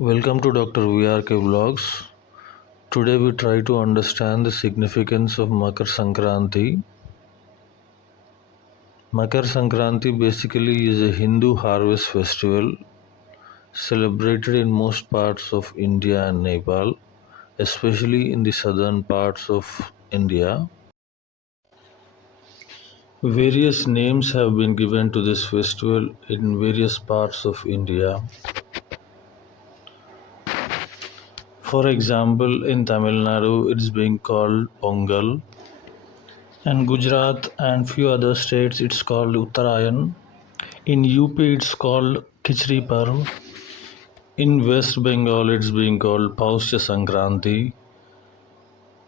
Welcome to Dr. VRK Vlogs. Today we try to understand the significance of Makar Sankranthi. Makar Sankranthi basically is a Hindu harvest festival celebrated in most parts of India and Nepal, especially in the southern parts of India. Various names have been given to this festival in various parts of India. For example, in Tamil Nadu, it is being called Pongal, and Gujarat and few other states it's called Uttarayan. In UP it's called Khichdi Parv. In West Bengal it's being called Pausya Sankranthi.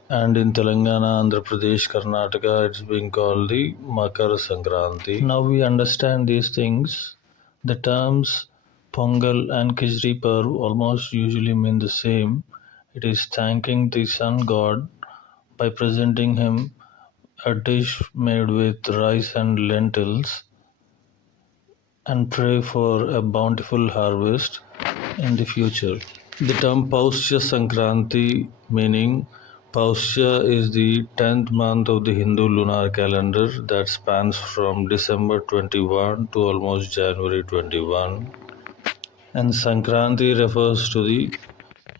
And in Telangana, Andhra Pradesh, Karnataka it's being called the Makara Sankranthi. Now we understand these things. The terms Pongal and Khichdi Parv almost usually mean the same. It is thanking the sun god by presenting him a dish made with rice and lentils and pray for a bountiful harvest in the future. The term Pausya Sankranthi, meaning Pausya is the 10th month of the Hindu lunar calendar that spans from December 21 to almost January 21. And Sankranthi refers to the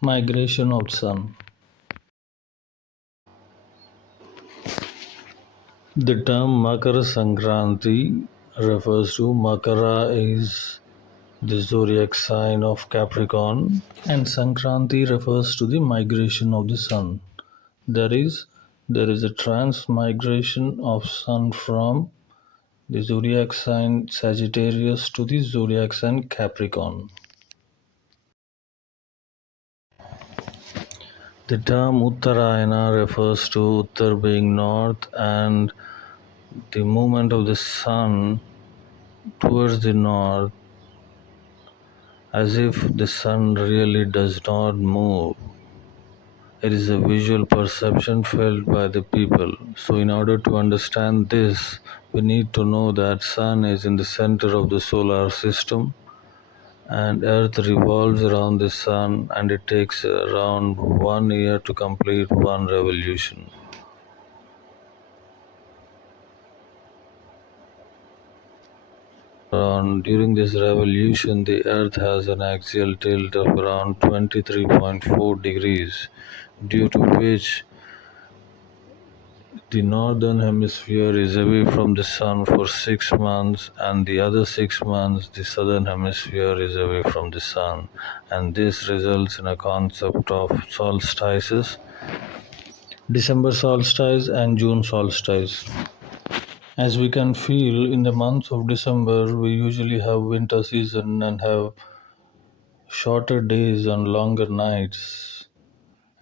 migration of sun. The term Makara Sankranthi refers to Makara is the zodiac sign of Capricorn, and Sankranthi refers to the migration of the sun. There is a transmigration of sun from the zodiac sign Sagittarius to the zodiac sign Capricorn. The term Uttarayana refers to Uttar being north and the movement of the sun towards the north, as if the sun really does not move. It is a visual perception felt by the people. So in order to understand this, we need to know that sun is in the center of the solar system and earth revolves around the sun, and it takes around 1 year to complete one revolution. During this revolution, the earth has an axial tilt of around 23.4 degrees, due to which the northern hemisphere is away from the sun for 6 months, and the other 6 months the southern hemisphere is away from the sun, and this results in a concept of solstices, December solstice and June solstice. As we can feel, in the month of December we usually have winter season and have shorter days and longer nights,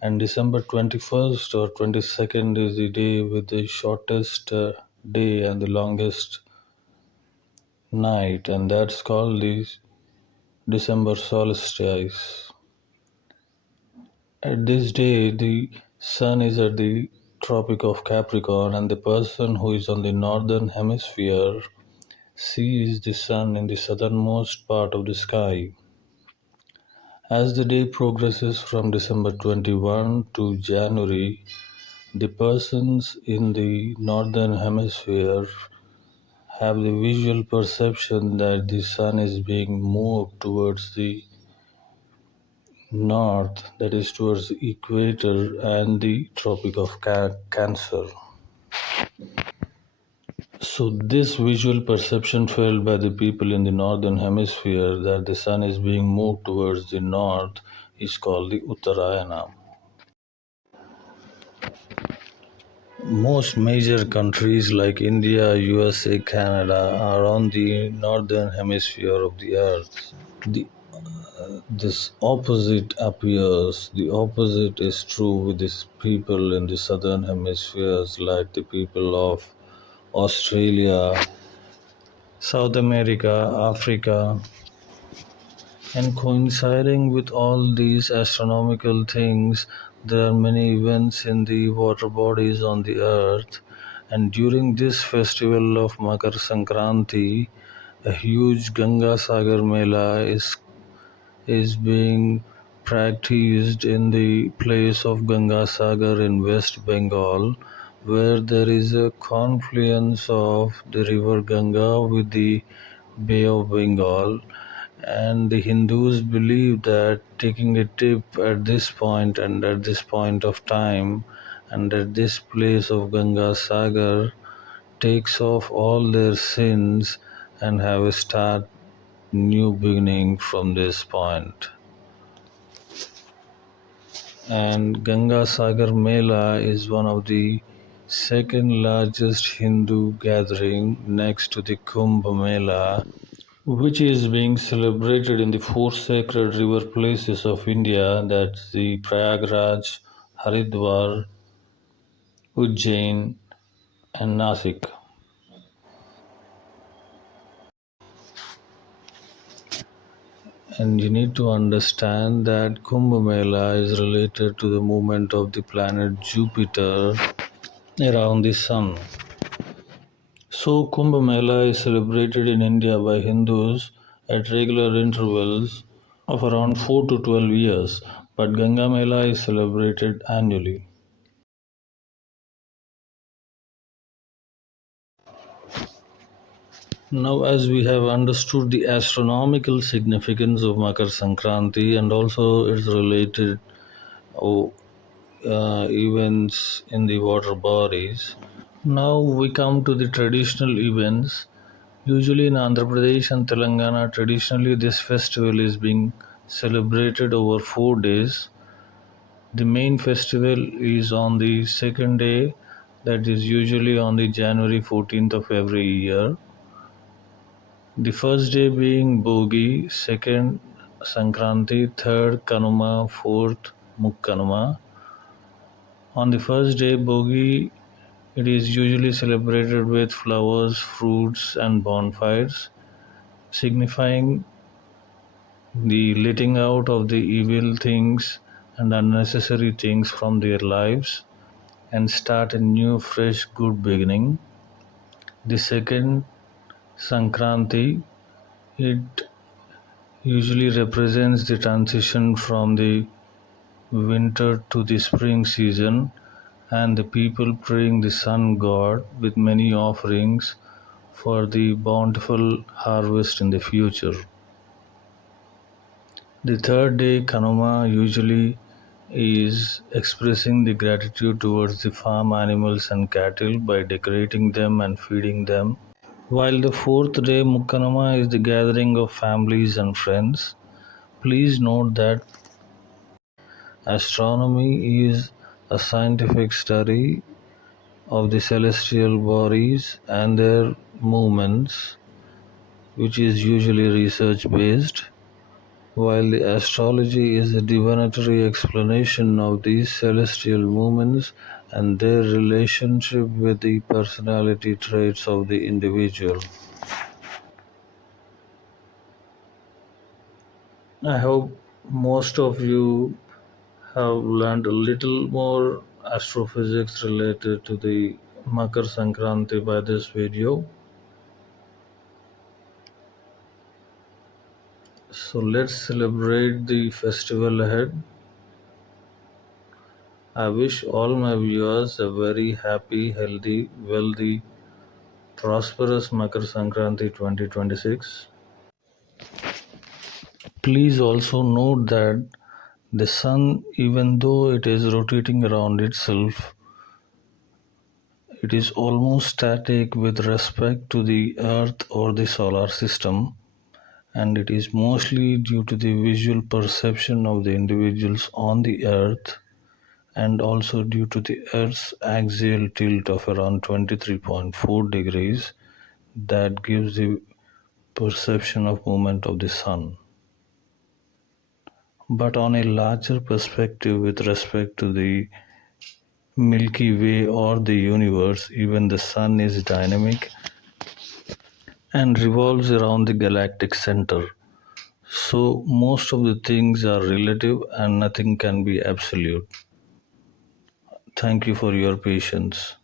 and December 21st or 22nd is the day with the shortest day and the longest night, and that's called the December solstice. At this day, the sun is at the Tropic of Capricorn, and the person who is on the northern hemisphere sees the sun in the southernmost part of the sky. As the day progresses from December 21 to January, the persons in the northern hemisphere have the visual perception that the sun is being moved towards the north, that is towards the equator and the Tropic of Cancer. So this visual perception felt by the people in the northern hemisphere that the sun is being moved towards the north is called the Uttarayana. Most major countries like India, USA, Canada are on the northern hemisphere of the earth. This opposite appears. The opposite is true with these people in the southern hemispheres, like the people of Australia, South America, Africa. And coinciding with all these astronomical things, there are many events in the water bodies on the earth. And during this festival of Makar Sankranthi, a huge Ganga Sagar Mela is being practiced in the place of Ganga Sagar in West Bengal, where there is a confluence of the river Ganga with the Bay of Bengal, and the Hindus believe that taking a dip at this point and at this point of time and at this place of Ganga Sagar takes off all their sins and have a start new beginning from this point. And Ganga Sagar Mela is one of the second largest Hindu gathering next to the Kumbh Mela, which is being celebrated in the four sacred river places of India, that's the Prayagraj, Haridwar, Ujjain, and Nasik. And you need to understand that Kumbh Mela is related to the movement of the planet Jupiter around the sun. So, Kumbh Mela is celebrated in India by Hindus at regular intervals of around 4 to 12 years, but Ganga Mela is celebrated annually. Now, as we have understood the astronomical significance of Makar Sankranthi and also its related oh, events in the water bodies, now we come to the traditional events. Usually in Andhra Pradesh and Telangana, traditionally this festival is being celebrated over 4 days. The main festival is on the second day, that is usually on the January 14th of every year. The first day being Bogi, second Sankranthi, third Kanuma, fourth Mukkanuma. On the first day, Bogi, it is usually celebrated with flowers, fruits, and bonfires, signifying the letting out of the evil things and unnecessary things from their lives and start a new, fresh, good beginning. The second, Sankranti, it usually represents the transition from the winter to the spring season and the people praying the sun god with many offerings for the bountiful harvest in the future. The third day, Kanuma, usually is expressing the gratitude towards the farm animals and cattle by decorating them and feeding them. While the fourth day, Mukkanama, is the gathering of families and friends. Please note that astronomy is a scientific study of the celestial bodies and their movements, which is usually research based, while the astrology is a divinatory explanation of these celestial movements and their relationship with the personality traits of the individual. I hope most of you have learned a little more astrophysics related to the Makar Sankranti by this video. So let's celebrate the festival ahead. I wish all my viewers a very happy, healthy, wealthy, prosperous Makar Sankranti 2026. Please also note that the sun, even though it is rotating around itself, it is almost static with respect to the earth or the solar system, and it is mostly due to the visual perception of the individuals on the earth and also due to the earth's axial tilt of around 23.4 degrees that gives the perception of movement of the sun. But on a larger perspective with respect to the Milky Way or the universe, even the sun is dynamic and revolves around the galactic center. So most of the things are relative and nothing can be absolute. Thank you for your patience.